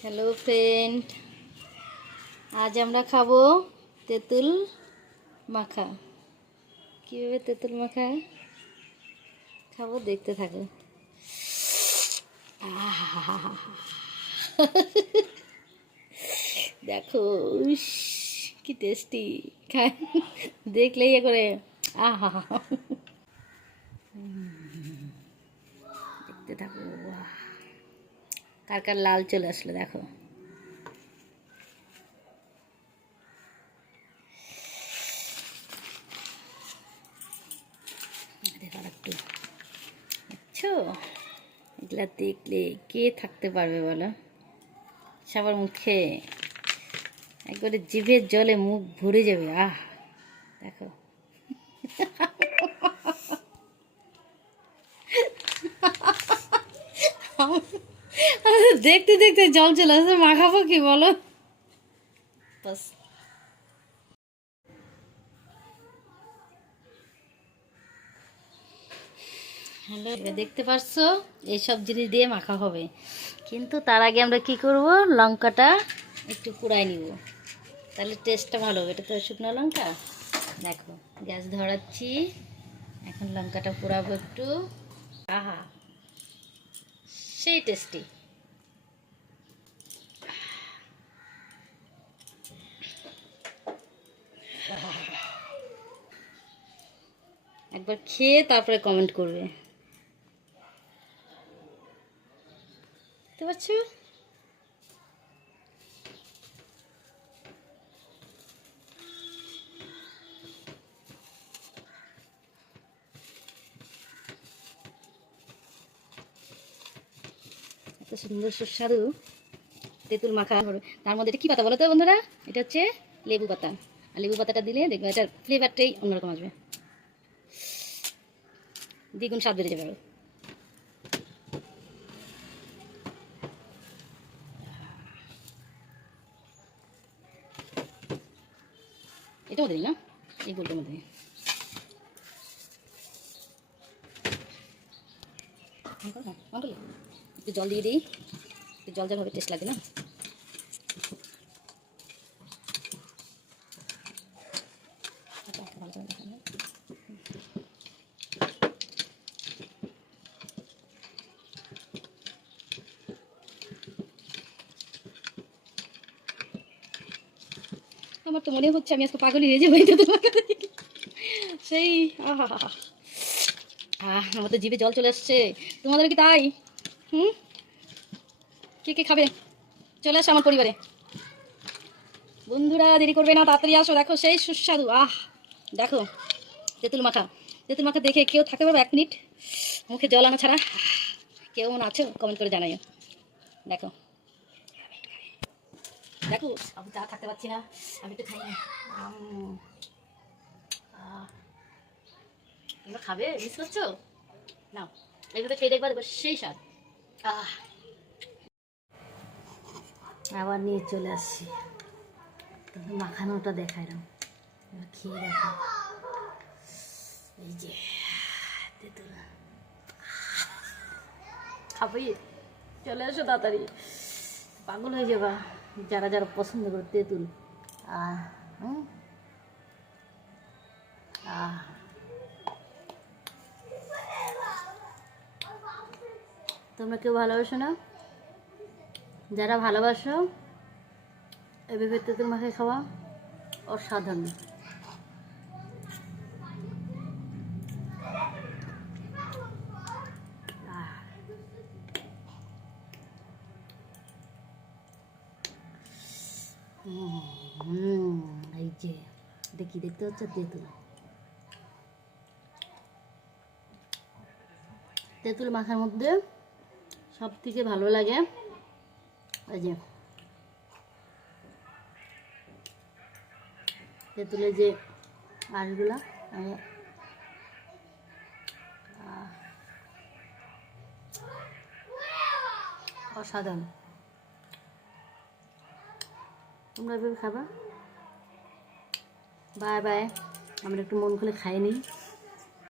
Hello friend, আজ আমরা খাবো তেঁতুল মাখা। কীভাবে তেঁতুল মাখা খাবো দেখতে থাকো। আহা, দেখো উস, কি টেস্টি খাই, দেখলেই এ করে আহা, দেখতে থাকো। কার কার লাল চলে আসলো দেখো। দেখো একটু, বুঝছো, এগুলা দেখলে কে থাকতে পারবে বলো? সবার মুখে একবারে জিভের জলে মুখ ভরে যাবে। দেখো দেখতে দেখতে জল চলে আসে, মাখাবো কি বলো? বাস হ্যালো, দেখতে পারছো এইসব জিনিস দিয়ে মাখা হবে, কিন্তু তার আগে আমরা কি করব, লঙ্কাটা একটু কুড়াই নিব, তাহলে টেস্টটা ভালো হবে। এটা তো শুকনো লঙ্কা। দেখো গ্যাস ধরাচ্ছি, এখন লঙ্কাটা পোড়াবো একটু। আহা, সেই টেস্টি। একবার খেয়ে তারপরে কমেন্ট করবে, বুঝতে পারছো? এত সুন্দর সুস্বাদু তেঁতুল মাখা হবে। তার মধ্যে এটা কী পাতা বলো তো বন্ধুরা? এটা হচ্ছে লেবু পাতা। আর লেবু পাতাটা দিলে দেখবে এটার ফ্লেভারটাই অন্যরকম আসবে, দ্বিগুণ স্বাদ বেড়ে যাবে আরো। এটার মধ্যে না, এই গোলটার মধ্যে একটু জল দিয়ে দিই, একটু জল জল হবে, টেস্ট লাগবে না? আমার তো মনে হচ্ছে আমি আজকে পাগলই হয়ে যাবো এটা তোমাকে সেই আহা, আমার তো জিভে জল চলে আসছে। তোমাদের কি তাই? হুম, কে কে খাবে? চলে আসো আমার পরিবারে। বন্ধুরা দেরি করবে না, তাড়াতাড়ি আসো। দেখো সেই সুস্বাদু, দেখো তেঁতুল মাখা। তেঁতুল মাখা দেখে কেউ থাকতে পারবে 1 মিনিট মুখে জল আনা ছাড়া? কেউ মনে আছো কমেন্ট করে জানাইও। দেখো দেখো, আমি চা থাকতে পারছি না, আমি একটু খাই। তোমরা খাবে, মিস করছো? না, এইভাবে খেয়ে দেখবা, দেখো সেই স্বাদ। আবার নিয়ে চলে আসছি, তখন মাখানোটা দেখাই না, এবার খেয়ে দেখো। এই যে তেঁতুল খাবি, চলে এসো তাড়াতাড়ি, পাগল হয়ে যাবা যারা যারা পছন্দ করে তেঁতুল। আহ আহ তোমরা কেউ ভালোবাসো না? যারা ভালোবাসো এভাবে তেঁতুল মাখায় খাওয়া অসাধারণ। এই যে দেখি, দেখতে হচ্ছে তেঁতুল। তেঁতুল মাখার মধ্যে সব থেকে ভালো লাগে এই যে তেঁতুলের যে আঁশগুলা, অসাধারণ। তোমরা এভাবে খাবা। বাই বাই, আমরা একটু মন খুলে খাই নিই।